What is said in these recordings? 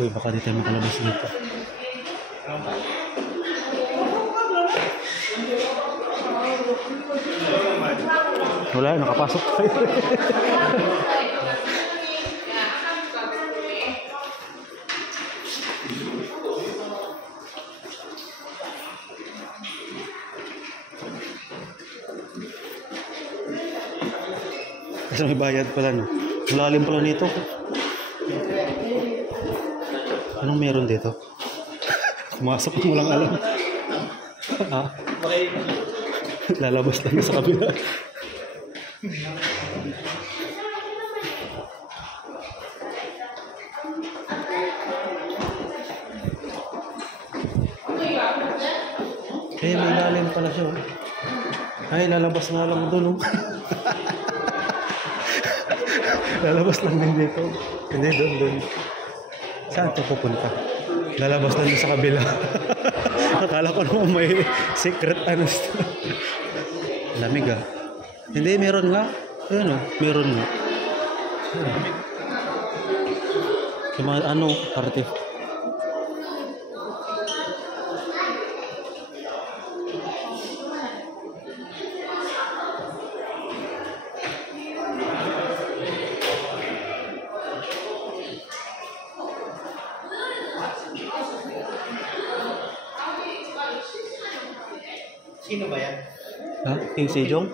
Uy, baka di tayo makalabas dito. Wala, nakapasok tayo. Kasi may bayad pala, no? Lalim pala nito. Anong meron dito? Pumasok mo lang alam. Ah? Lalabas lang sa kabila. Eh, may lalim pala siya. Ay, lalabas nga lang doon. Lalabas lang din dito. Hindi, doon. Saan ito pupunta? Lalabas lang sa kabila. Akala ko naman may secret lamig ah. Hindi, meron nga. Ayun oh, meron nga. Sa mga parte. Sino ba yan? Ha? King Sejong?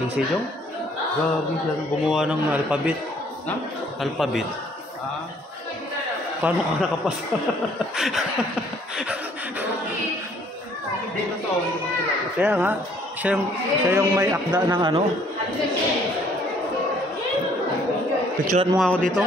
King Sejong? Grabe lang gumawa ng alphabet. Ha? Alphabet. Ah. Paano ka nakapasa? Hindi na to. Kaya nga, siya yung may akda ng ano. Picturean mo nga ako dito.